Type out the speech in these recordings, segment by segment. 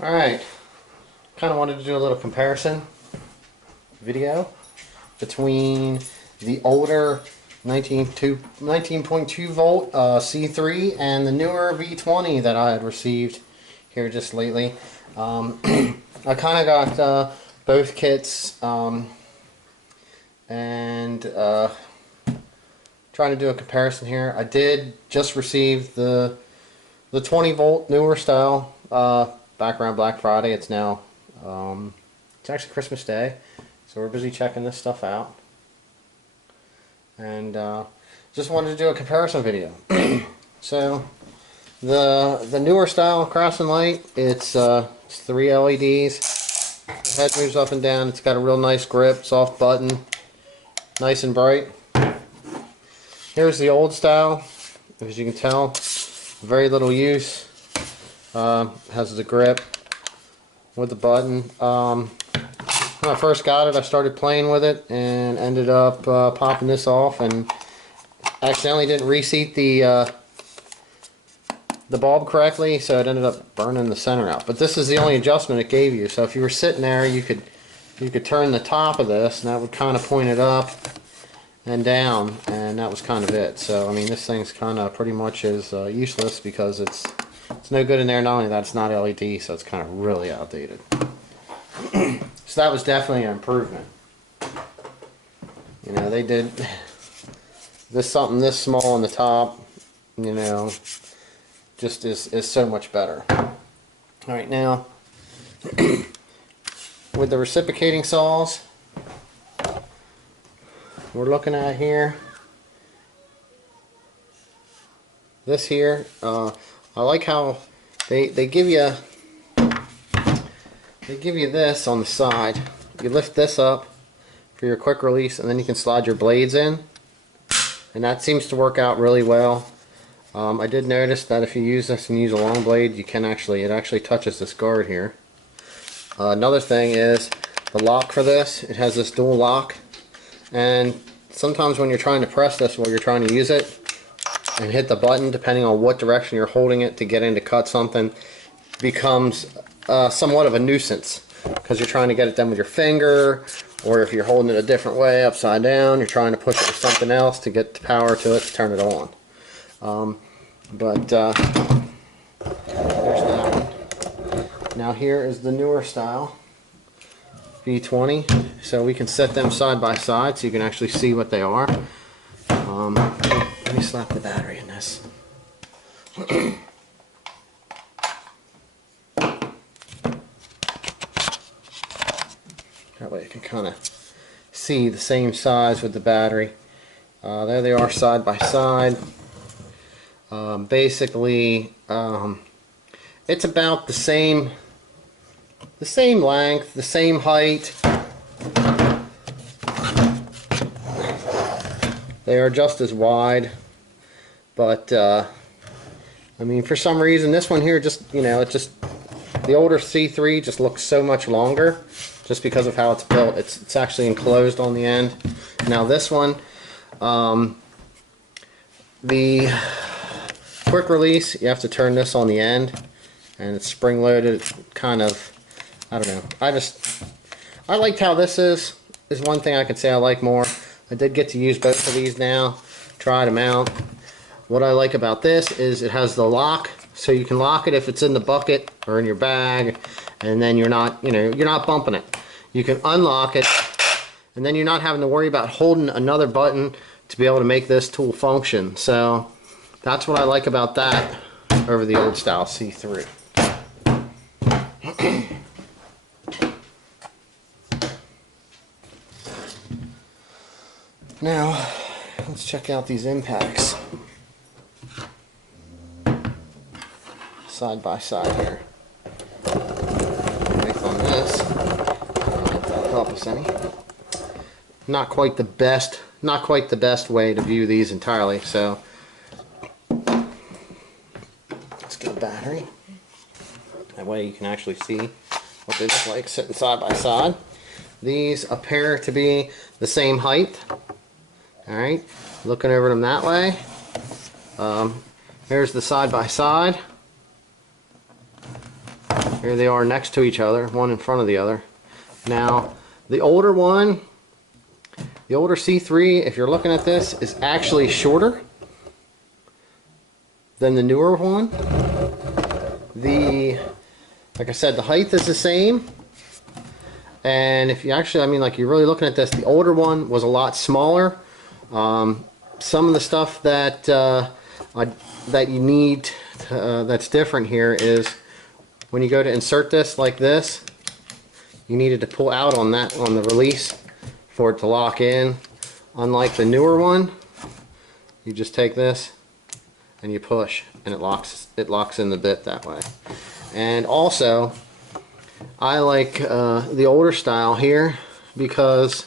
Alright, kind of wanted to do a little comparison video between the older 19.2 volt C3 and the newer V20 that I had received here just lately. I kind of got both kits and trying to do a comparison here. I did just receive the 20 volt newer style back around Black Friday. It's now it's actually Christmas Day, so we're busy checking this stuff out, and just wanted to do a comparison video. So the newer style Craftsman light, it's 3 LEDs. The head moves up and down. It's got a real nice grip, soft button, nice and bright. Here's the old style. As you can tell, very little use. Has the grip with the button. When I first got it, I started playing with it and ended up popping this off and accidentally didn't reseat the bulb correctly, so it ended up burning the center out. But this is the only adjustment it gave you. So if you were sitting there, you could turn the top of this, and that would kind of point it up and down, and that was kind of it. So I mean, this thing's kind of pretty much is useless because it's no good in there. Not only that, it's not LED, so it's kind of really outdated. So that was definitely an improvement. You know, they did this something this small on the top, you know, just is so much better. Alright, now with the reciprocating saws we're looking at here, this here, I like how they give you this on the side. You lift this up for your quick release, and then you can slide your blades in, and that seems to work out really well. I did notice that if you use this and use a long blade, you can it actually touches this guard here. Another thing is the lock for this. It has this dual lock, and sometimes when you're trying to press this while you're trying to use it and hit the button, depending on what direction you're holding it to get in to cut something, becomes somewhat of a nuisance because you're trying to get it done with your finger, or if you're holding it a different way, upside down, you're trying to push it with something else to get the power to it to turn it on. There's that one. Now here is the newer style V20, so we can set them side by side so you can actually see what they are. Let me slap the battery in this. That way you can kind of see the same size with the battery. There they are side by side. Basically, it's about the same length, the same height. They are just as wide, but I mean, for some reason this one here just, you know, the older C3 just looks so much longer just because of how it's built. It's actually enclosed on the end. Now this one, the quick release, you have to turn this on the end, and it's spring loaded. It's kind of, I don't know, I liked how this is one thing I could say I like more. I did get to use both of these now, try them out. What I like about this is it has the lock, so you can lock it if it's in the bucket or in your bag, and then you're not, you know, you're not bumping it. You can unlock it, and then you're not having to worry about holding another button to be able to make this tool function. So that's what I like about that over the old style C3. Now, let's check out these impacts side by side here. Length on this, if that'll help us any. Not quite the best way to view these entirely. So let's get a battery. That way you can actually see what they look like sitting side by side. These appear to be the same height. Alright, looking over them that way. Here's the side by side. Here they are next to each other, one in front of the other. Now, the older one, the older C3, if you're looking at this, is actually shorter than the newer one. Like I said, the height is the same. And if you actually, I mean, like you're really looking at this, the older one was a lot smaller. Some of the stuff that that you need that's different here is when you go to insert this like this, you needed to pull out on that, on the release, for it to lock in. Unlike the newer one, you just take this and you push and it locks in the bit that way. And also, I like the older style here because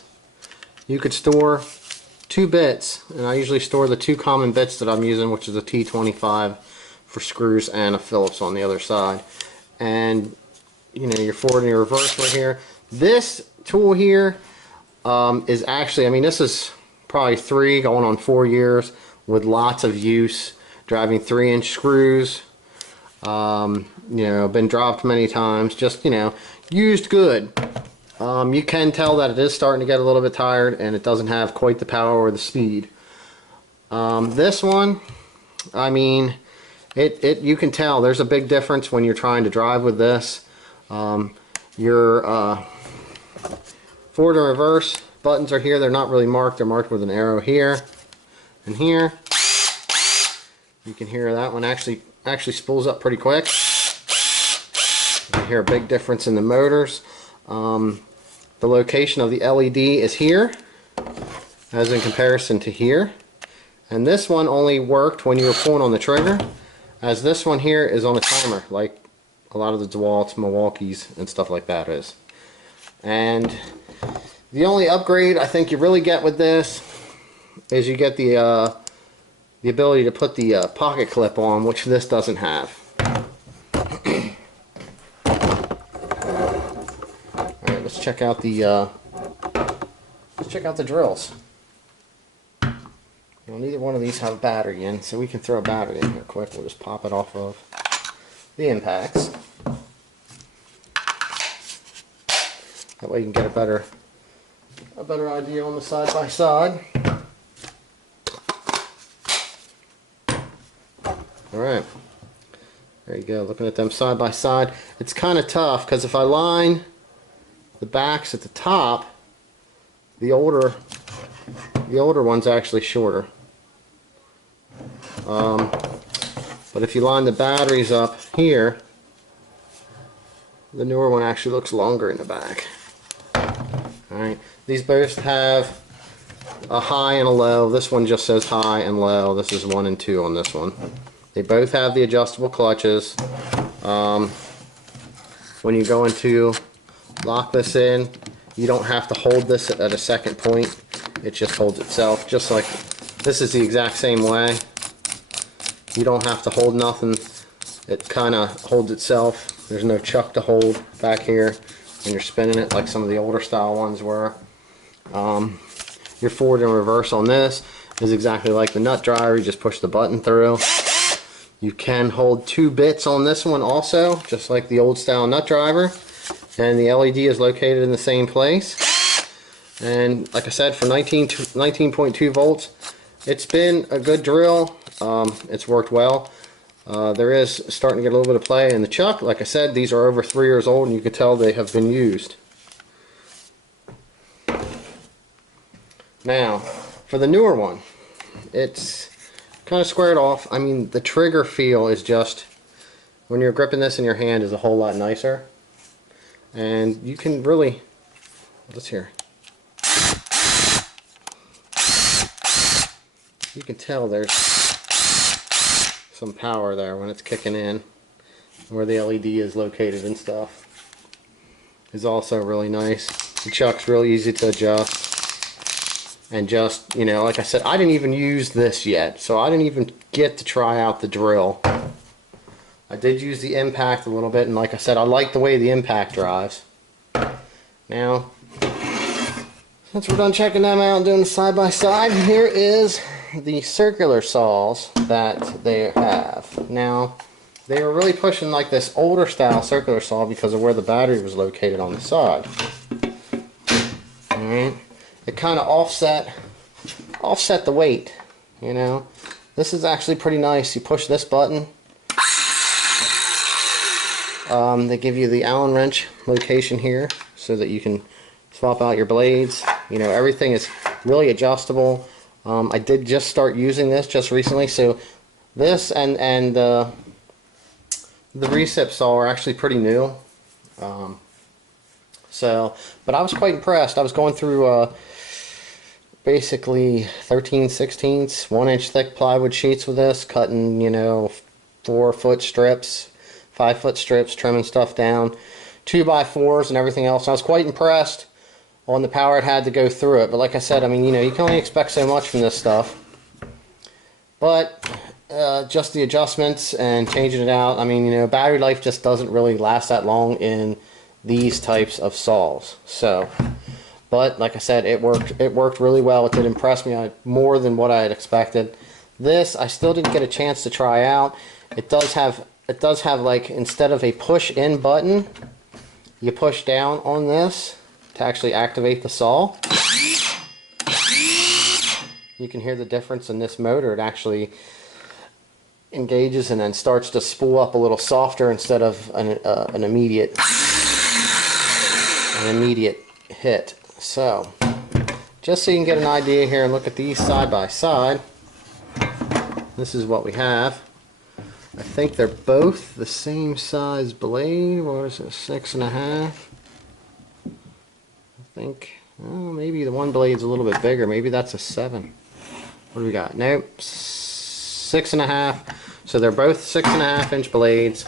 you could store 2 bits, and I usually store the 2 common bits that I'm using, which is a T25 for screws and a Phillips on the other side. And you know, your forward and your reverse right here. This tool here is actually, I mean, this is probably 3 going on 4 years with lots of use, driving 3-inch screws. You know, been dropped many times, just, you know, used good. You can tell that it is starting to get a little bit tired and it doesn't have quite the power or the speed. This one, I mean, you can tell there's a big difference when you're trying to drive with this. Your forward and reverse buttons are here. They're not really marked. They're marked with an arrow here and here. You can hear that one actually spools up pretty quick. You can hear a big difference in the motors. The location of the LED is here, as in comparison to here. And this one only worked when you were pulling on the trigger, as this one here is on a timer, like a lot of the DeWalt's, Milwaukee's, and stuff like that is. And the only upgrade I think you really get with this is you get the ability to put the pocket clip on, which this doesn't have. Alright, let's check out the drills. Well, neither one of these have a battery in, so we can throw a battery in here quick. We'll just pop it off of the impacts. That way you can get a better idea on the side by side. Alright, there you go, looking at them side by side. It's kind of tough because if I line the backs at the top, the older one's actually shorter. But if you line the batteries up here, the newer one actually looks longer in the back. Alright, these both have a high and a low. This one just says high and low. This is 1 and 2 on this one. They both have the adjustable clutches. When you go into lock this in, you don't have to hold this at a second point. It just holds itself, just like this is the exact same way. You don't have to hold nothing. It kind of holds itself. There's no chuck to hold back here when you're spinning it like some of the older style ones were. Your forward and reverse on this is exactly like the nut driver. You just push the button through. You can hold 2 bits on this one also, just like the old style nut driver. And the LED is located in the same place. And like I said, for 19.2 volts, it's been a good drill. It's worked well. There is starting to get a little bit of play in the chuck. Like I said, these are over 3 years old and you can tell they have been used. Now, for the newer one, it's kind of squared off. I mean, the trigger feel is just, when you're gripping this in your hand, is a whole lot nicer. And you can really, let's hear. You can tell there's some power there when it's kicking in. Where the LED is located and stuff is also really nice. The chuck's really easy to adjust. And just, you know, like I said, I didn't even use this yet, so I didn't even get to try out the drill. I did use the impact a little bit, and like I said, I like the way the impact drives. Now, since we're done checking them out and doing the side by side, here is the circular saws that they have. Now, they were really pushing like this older style circular saw because of where the battery was located on the side. Alright, it kind of offset the weight, you know. This is actually pretty nice. You push this button, they give you the Allen wrench location here so that you can swap out your blades. You know, everything is really adjustable. I did just start using this just recently, so this and the recip saw are actually pretty new. But I was quite impressed. I was going through basically 13/16 1-inch thick plywood sheets with this, cutting, you know, 4-foot strips, 5-foot strips, trimming stuff down, 2x4s and everything else. I was quite impressed on the power it had to go through it. But like I said, I mean, you know, you can only expect so much from this stuff. But just the adjustments and changing it out, I mean, you know, battery life just doesn't really last that long in these types of saws. So, but like I said, it worked really well. It did impress me more than what I had expected. This I still didn't get a chance to try out. It does have like, instead of a push in button, you push down on this to actually activate the saw. You can hear the difference in this motor. It actually engages and then starts to spool up a little softer instead of an immediate hit. So, just so you can get an idea here and look at these side by side, this is what we have. I think they're both the same size blade. What is it, 6.5? I think, oh, maybe the one blade's a little bit bigger. Maybe that's a 7. What do we got? Nope, 6.5. So they're both 6.5-inch blades.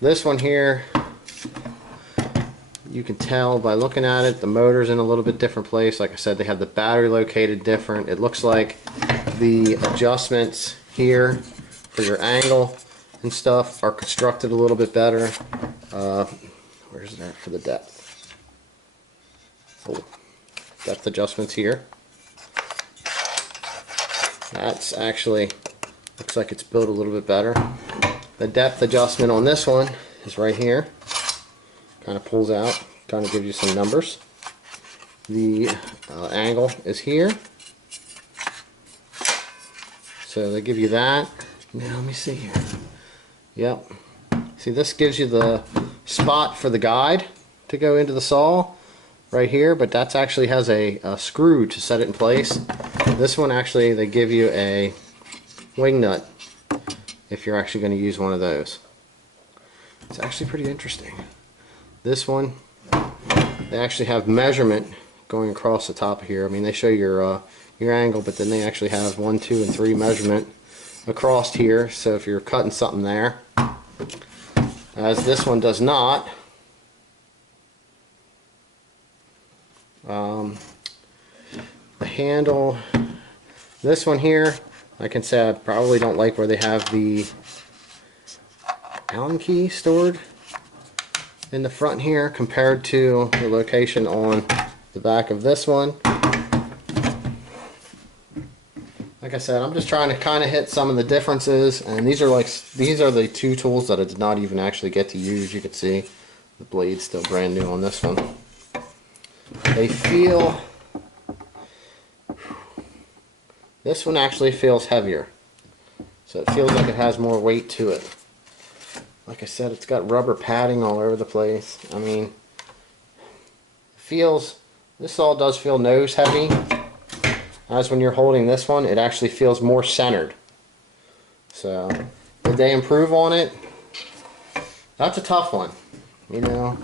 This one here, you can tell by looking at it, the motor's in a little bit different place. Like I said, they have the battery located different. It looks like the adjustments here for your angle and stuff are constructed a little bit better. Where's that for the depth? Oh, depth adjustments here. That's actually, looks like it's built a little bit better. The depth adjustment on this one is right here. Kind of pulls out, kind of gives you some numbers. The angle is here. So they give you that. Now let me see here. Yep. See, this gives you the spot for the guide to go into the saw right here, but that actually has a screw to set it in place. This one actually, they give you a wing nut if you're actually going to use one of those. It's actually pretty interesting. This one, they actually have measurement going across the top of here. I mean, they show your angle, but then they actually have 1, 2, and 3 measurement across here. So if you're cutting something there, as this one does not. The handle, this one here, I can say I probably don't like where they have the Allen key stored in the front here compared to the location on the back of this one. Like I said, I'm just trying to kind of hit some of the differences, and these are the two tools that I did not even actually get to use. You can see the blade's still brand new on this one. They feel, this one actually feels heavier, so it feels like it has more weight to it. Like I said, it's got rubber padding all over the place. I mean, this saw does feel nose heavy. As when you're holding this one, it actually feels more centered. So, did they improve on it? That's a tough one, you know.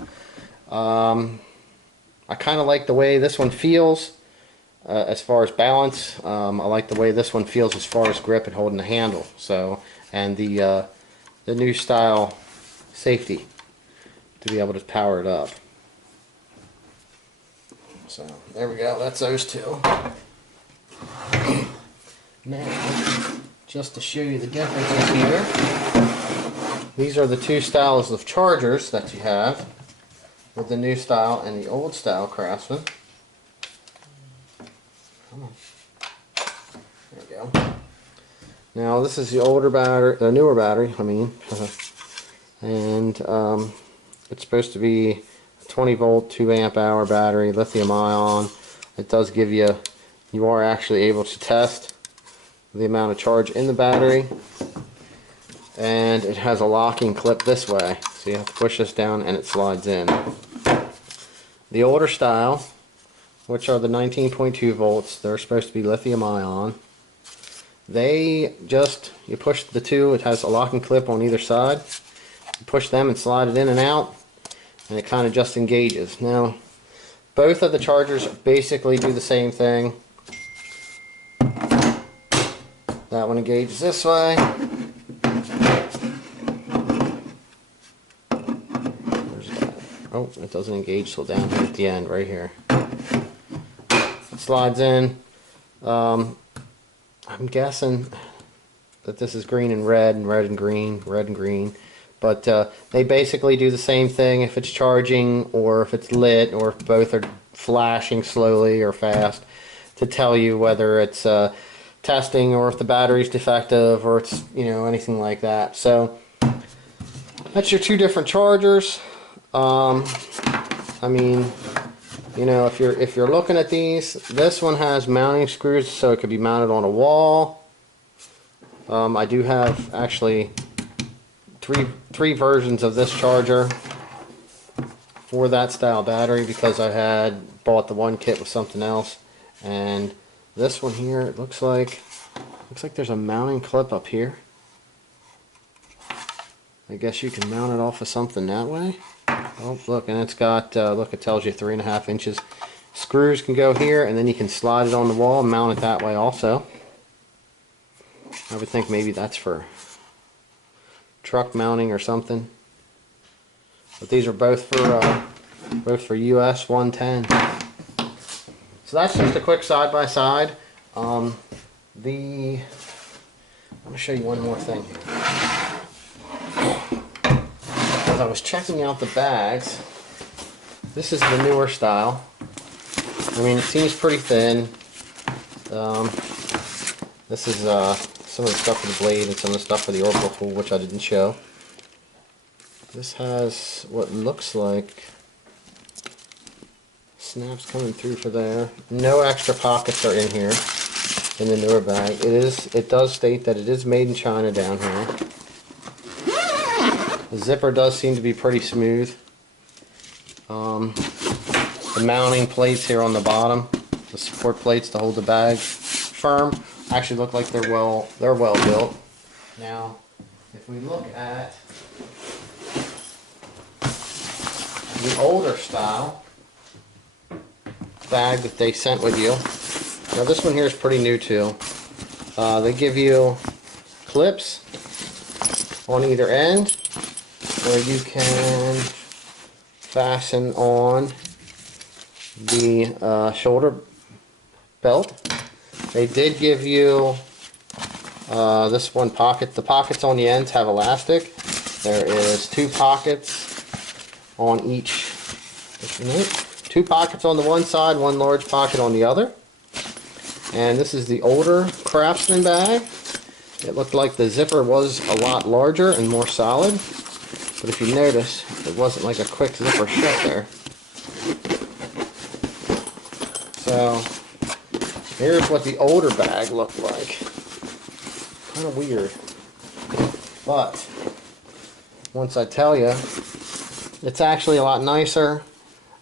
I kind of like the way this one feels as far as balance. I like the way this one feels as far as grip and holding the handle. So, and the new style safety to be able to power it up. So there we go, that's those two. Now, just to show you the differences here, these are the two styles of chargers that you have with the new style and the old style Craftsman. Come on. There we go. Now this is the older battery, the newer battery, I mean, and it's supposed to be a 20 volt, 2 amp hour battery, lithium ion. It does give you, you are actually able to test the amount of charge in the battery, and it has a locking clip this way, so you have to push this down and it slides in. The older style, which are the 19.2 volts, they're supposed to be lithium ion. They just, you push the two, it has a locking clip on either side. You push them and slide it in and out, and it kind of just engages. Now, both of the chargers basically do the same thing. That one engages this way. Where's that? Oh, it doesn't engage till down here at the end, right here. It slides in. I'm guessing that this is green and red and green, but they basically do the same thing if it's charging or if it's lit or if both are flashing slowly or fast to tell you whether it's testing or if the battery's defective or it's, you know, anything like that. So that's your two different chargers. I mean, you know, if you're looking at these, this one has mounting screws so it could be mounted on a wall. I do have actually three versions of this charger for that style battery because I had bought the one kit with something else, and this one here, it looks like there's a mounting clip up here. I guess you can mount it off of something that way. Oh, look, and it's got, look, it tells you 3.5 inches. Screws can go here, and then you can slide it on the wall and mount it that way also. I would think maybe that's for truck mounting or something. But these are both for US 110. So that's just a quick side-by-side. I'm going to show you one more thing here. As I was checking out the bags, this is the newer style. I mean, it seems pretty thin. This is some of the stuff for the blade and some of the stuff for the orbital tool, which I didn't show. This has what looks like snaps coming through for there. No extra pockets are in here in the newer bag. It does state that it is made in China down here. The zipper does seem to be pretty smooth. The mounting plates here on the bottom, the support plates to hold the bag firm, actually look like they're well built. Now, if we look at the older style bag that they sent with you, now this one here is pretty new too. They give you clips on either end, where you can fasten on the shoulder belt. They did give you this one pocket. The pockets on the ends have elastic. There is 2 pockets on each. Two pockets on the one side, one large pocket on the other. And this is the older Craftsman bag. It looked like the zipper was a lot larger and more solid. But if you notice, it wasn't like a quick zipper shut there. So, here's what the older bag looked like. Kind of weird. But, once I tell you, it's actually a lot nicer.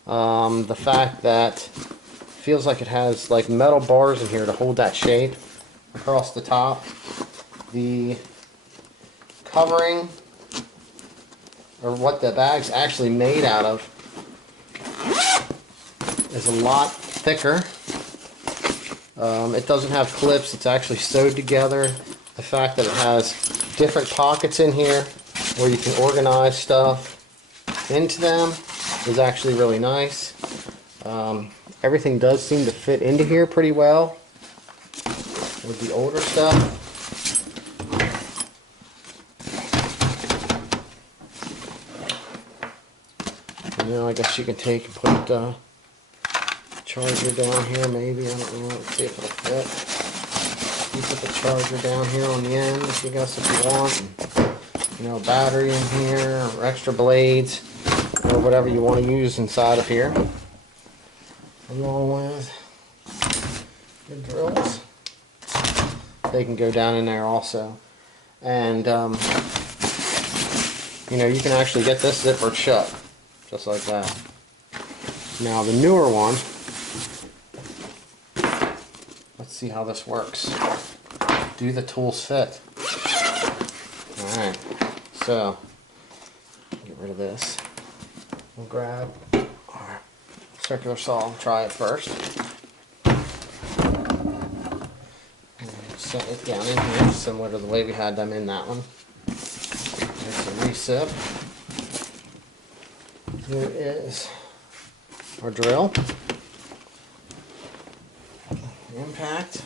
The fact that it feels like it has like metal bars in here to hold that shape across the top. The covering, or what the bag's actually made out of, is a lot thicker. It doesn't have clips, it's actually sewed together. The fact that it has different pockets in here where you can organize stuff into them is actually really nice. Everything does seem to fit into here pretty well with the older stuff. And now I guess you can take and put the charger down here maybe. I don't know. Let's see if it'll fit. You put the charger down here on the end, if you guys if you want. And, you know, battery in here, or extra blades, or whatever you want to use inside of here. Along with your drills. They can go down in there also. And, you know, you can actually get this zippered shut, just like that. Now the newer one, let's see how this works. Do the tools fit? Alright, so, get rid of this. We'll grab our circular saw, try it first. And set it down in here, similar to the way we had them in that one. There's a recip. Here is our drill. Impact.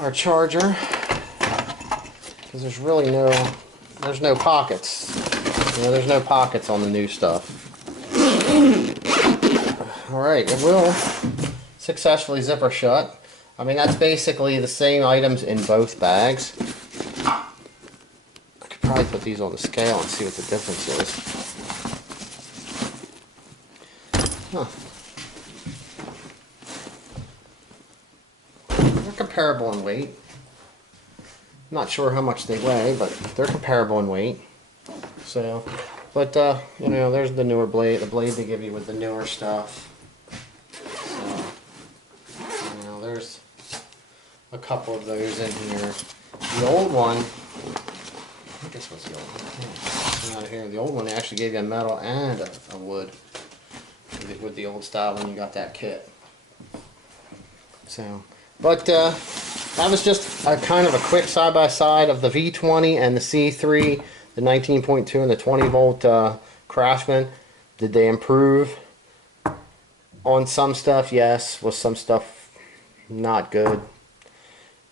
Our charger. Because there's really no pockets. You know, there's no pockets on the new stuff. Alright, it will successfully zipper shut. I mean, that's basically the same items in both bags. I could probably put these on the scale and see what the difference is. Huh. They're comparable in weight. Not sure how much they weigh, but they're comparable in weight. So, but you know, there's the newer blade, the blade they give you with the newer stuff. So, you know, there's a couple of those in here. The old one, I guess what's the old one? Out of here. The old one actually gave you a metal and a wood with the old style when you got that kit. So, but that was just a kind of a quick side-by-side of the V20 and the C3, the 19.2 and the 20 volt Craftsman. Did they improve on some stuff? Yes. Was some stuff not good?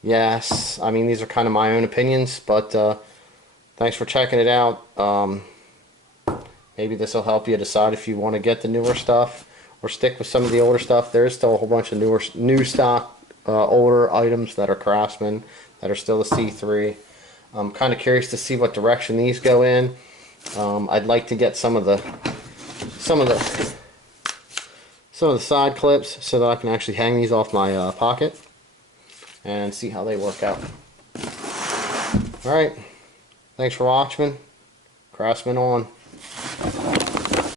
Yes. I mean, these are kind of my own opinions, but thanks for checking it out. Maybe this will help you decide if you want to get the newer stuff or stick with some of the older stuff. There is still a whole bunch of new stock older items that are Craftsman that are still the C3. I'm kind of curious to see what direction these go in. I'd like to get some of the side clips so that I can actually hang these off my pocket and see how they work out. Alright, thanks for watching. Craftsman on.